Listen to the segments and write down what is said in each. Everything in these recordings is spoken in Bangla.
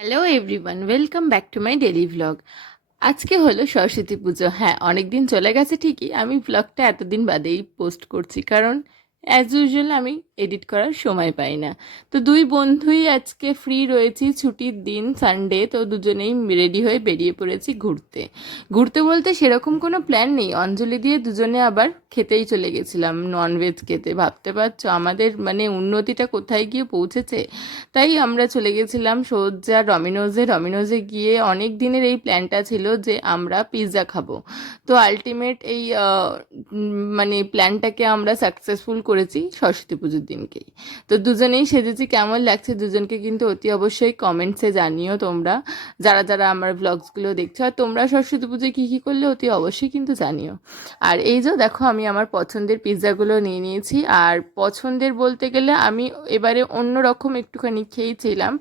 Hello everyone, welcome back to my daily vlog. আজকে হলো সরস্বতী পুজো। হ্যাঁ, অনেক দিন চলে গেছে ঠিকই, আমি ভ্লগটা এতদিন বাদেই পোস্ট করছি, কারণ অ্যাজ ইউজুয়াল আমি এডিট করার সময় পাই না। তো দুই বন্ধুই আজকে ফ্রি রয়েছি, ছুটির দিন সানডে, তো দুজনেই রেডি হয়ে বেরিয়ে পড়েছি ঘুরতে। ঘুরতে বলতে সেরকম কোনো প্ল্যান নেই, অঞ্জলি দিয়ে দুজনে আবার খেতেই চলে গেছিলাম, ননভেজ খেতে। ভাবতে পারছো আমাদের মানে উন্নতিটা কোথায় গিয়ে পৌঁছেছে। তাই আমরা চলে গেছিলাম সোজা ডমিনোজে গিয়ে অনেক দিনের এই প্ল্যানটা ছিল যে আমরা পিৎজা খাবো। তো আলটিমেট এই মানে প্ল্যানটাকে আমরা সাকসেসফুল করেছি সরস্বতী পুজোর দিনকেই। তো দুজনেই সেজেছি, কেমন লাগছে দুজনকে কিন্তু অতি অবশ্যই কমেন্টসে জানিও তোমরা, যারা যারা আমার ব্লগসগুলো দেখছো। আর তোমরা সরস্বতী পুজোয় কী কী করলে অতি অবশ্যই কিন্তু জানিও। আর এই যে দেখো, আমি আমার পছন্দের পিৎজাগুলো নিয়ে নিয়েছি। আর পছন্দের বলতে গেলে আমি এবারে অন্য রকম একটুখানি খেয়েছিলাম,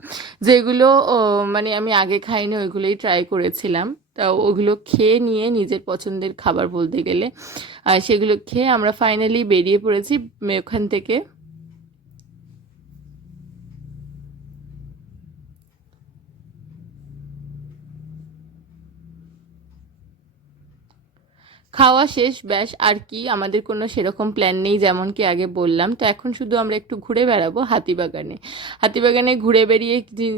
যেগুলো মানে আমি আগে খাইনি, ওইগুলোই ট্রাই করেছিলাম। তা ওগুলো খেয়ে নিয়ে নিজের পছন্দের খাবার বলতে গেলে, আর সেগুলো খেয়ে আমরা ফাইনালি বেরিয়ে পড়েছি ওখান থেকে। খাওয়া শেষ, ব্যাস। আর কি, আমাদের কোনো সেরকম প্ল্যান নেই, যেমন কি আগে বললাম। তো এখন শুধু আমরা একটু ঘুরে বেড়াবো হাতিবাগানে। হাতিবাগানে ঘুরে বেরিয়ে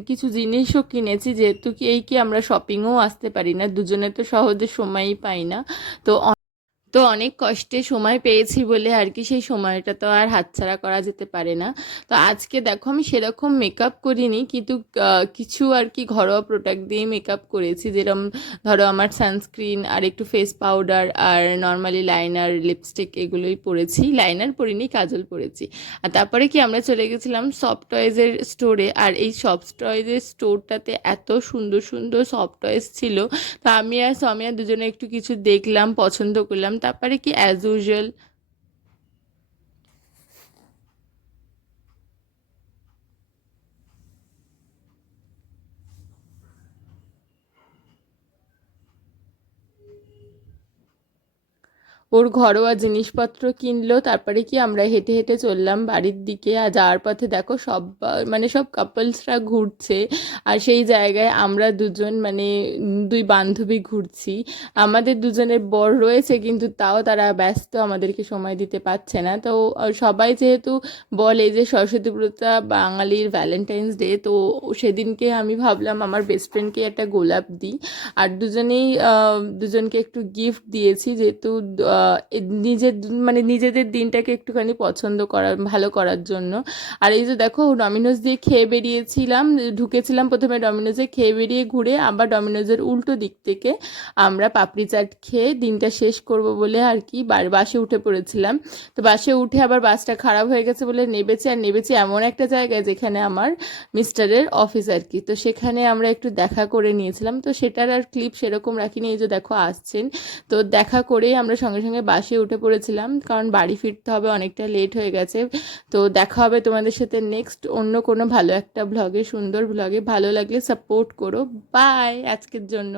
কিছু জিনিসও কিনেছি, যেহেতু কি এই কি আমরা শপিংও আসতে পারি না, দুজনে তো সহজে সময়ই পাই না। তো অনেক কষ্টে সময় পেয়েছি বলে আর কি, সেই সময়টা তো আর হাতছাড়া করা যেতে পারে না। তো আজকে দেখো, আমি সেরকম মেকআপ করিনি, কিন্তু কিছু আর কি ঘরোয়া প্রোডাক্ট দিয়ে মেকআপ করেছি। যেরকম ধরো আমার সানস্ক্রিন আর একটু ফেস পাউডার আর নর্মালি লাইনার লিপস্টিক, এগুলোই পরেছি। লাইনার পরিনি, কাজল পরেছি। আর তারপরে কি আমরা চলে গেছিলাম সফট টয়েজের স্টোরে। আর এই সফট টয়েজের স্টোরটাতে এত সুন্দর সুন্দর সফট টয়েস ছিল। তো আমি আর সৌমিয়া দুজনে একটু কিছু দেখলাম, পছন্দ করলাম, তারপরে কি অ্যাজ ইউজুয়াল ওর ঘরোয়া জিনিসপত্র কিনলো। তারপরে কি আমরা হেঁটে হেঁটে চললাম বাড়ির দিকে। আর যাওয়ার পথে দেখো সব মানে সব কাপলসরা ঘুরছে, আর সেই জায়গায় আমরা দুজন মানে দুই বান্ধবী ঘুরছি। আমাদের দুজনের বর রয়েছে, কিন্তু তাও তারা ব্যস্ত, আমাদেরকে সময় দিতে পারছে না। তো সবাই যেহেতু বলে যে সরস্বতী পুজোটা বাঙালির ভ্যালেন্টাইন্স ডে, তো সেদিনকে আমি ভাবলাম আমার বেস্ট ফ্রেন্ডকে একটা গোলাপ দিই। আর দুজনেই দুজনকে একটু গিফট দিয়েছি, যেহেতু নিজের মানে নিজেদের দিনটাকে একটুখানি পছন্দ করার, ভালো করার জন্য। আর এই যে দেখো, ডমিনোজ দিয়ে খেয়ে বেরিয়েছিলাম, ঢুকেছিলাম প্রথমে ডমিনোজে, খেয়ে বেরিয়ে ঘুরে আবার ডমিনোজের উল্টো দিক থেকে আমরা পাপড়ি চাট খেয়ে দিনটা শেষ করব বলে আর কি বাসে উঠে পড়েছিলাম। তো বাসে উঠে আবার বাসটা খারাপ হয়ে গেছে বলে নেবেছি এমন একটা জায়গায় যেখানে আমার মিস্টারের অফিস আর কি। তো সেখানে আমরা একটু দেখা করে নিয়েছিলাম, তো সেটার আর ক্লিপ সেরকম রাখিনি। এই যে দেখো আসছেন, তো দেখা করেই আমরা সঙ্গে সঙ্গে বাসে উঠে পড়েছিলাম, কারণ বাড়ি ফিরতে হবে, অনেকটা লেট হয়ে গেছে। তো দেখা হবে তোমাদের সাথে নেক্সট অন্য কোনো ভালো একটা ভ্লগে, সুন্দর ভ্লগে। ভালো লাগলে সাপোর্ট করো। বাই আজকের জন্য।